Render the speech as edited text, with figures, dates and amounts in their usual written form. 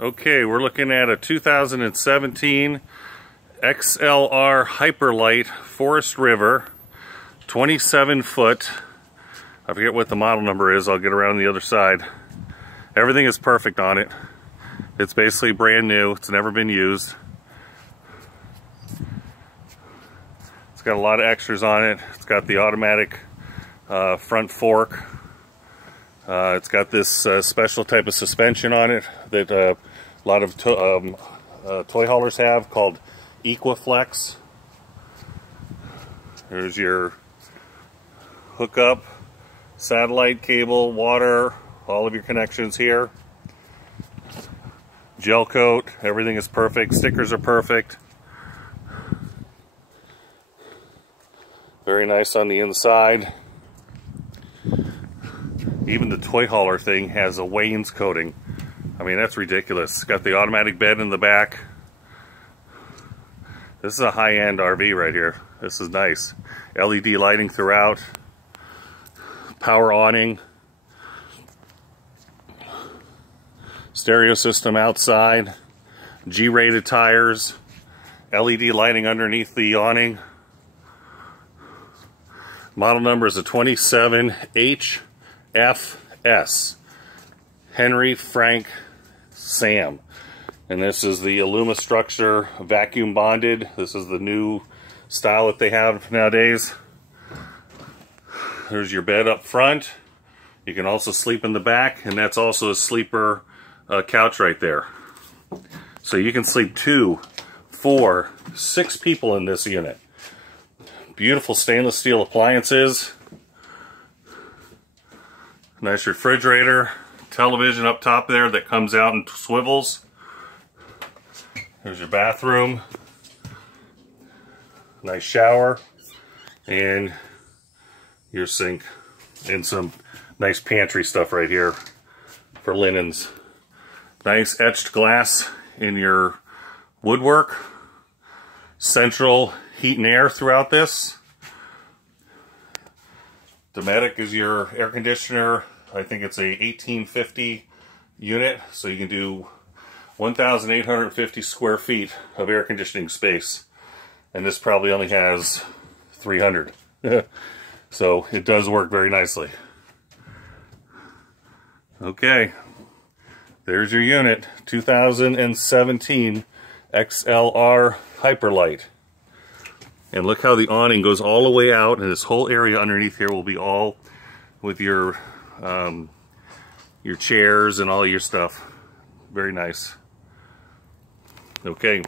Okay, we're looking at a 2017 XLR Hyperlite Forest River, 27 foot. I forget what the model number is. I'll get around the other side. Everything is perfect on it. It's basically brand new. It's never been used. It's got a lot of extras on it. It's got the automatic front fork. It's got this special type of suspension on it that a lot of toy haulers have, called Equiflex. There's your hookup, satellite cable, water, all of your connections here. Gel coat, everything is perfect. Stickers are perfect. Very nice on the inside. Even the toy hauler thing has a wainscoting. I mean, that's ridiculous. It's got the automatic bed in the back. This is a high-end RV right here. This is nice. LED lighting throughout. Power awning. Stereo system outside. G-rated tires. LED lighting underneath the awning. Model number is a 27HFS. Henry Frank Sam. And this is the Illuma structure, vacuum bonded. This is the new style that they have nowadays. There's your bed up front. You can also sleep in the back, and that's also a sleeper couch right there. So you can sleep 2, 4, 6 people in this unit. Beautiful stainless steel appliances. Nice refrigerator. Television up top there that comes out and swivels. There's your bathroom. Nice shower. And your sink. And some nice pantry stuff right here for linens. Nice etched glass in your woodwork. Central heat and air throughout this. Dometic is your air conditioner. I think it's a 1850 unit, so you can do 1,850 square feet of air conditioning space. And this probably only has 300. So it does work very nicely. Okay, there's your unit, 2017 XLR Hyperlite. And look how the awning goes all the way out, and this whole area underneath here will be all with your chairs and all your stuff. Very nice. Okay.